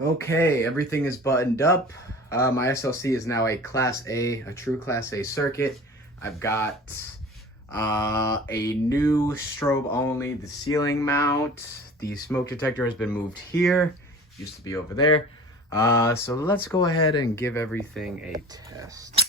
Okay, everything is buttoned up. My SLC is now a Class A, a true Class A circuit. I've got a new strobe only, the ceiling mount. The smoke detector has been moved here. Used to be over there. So let's go ahead and give everything a test.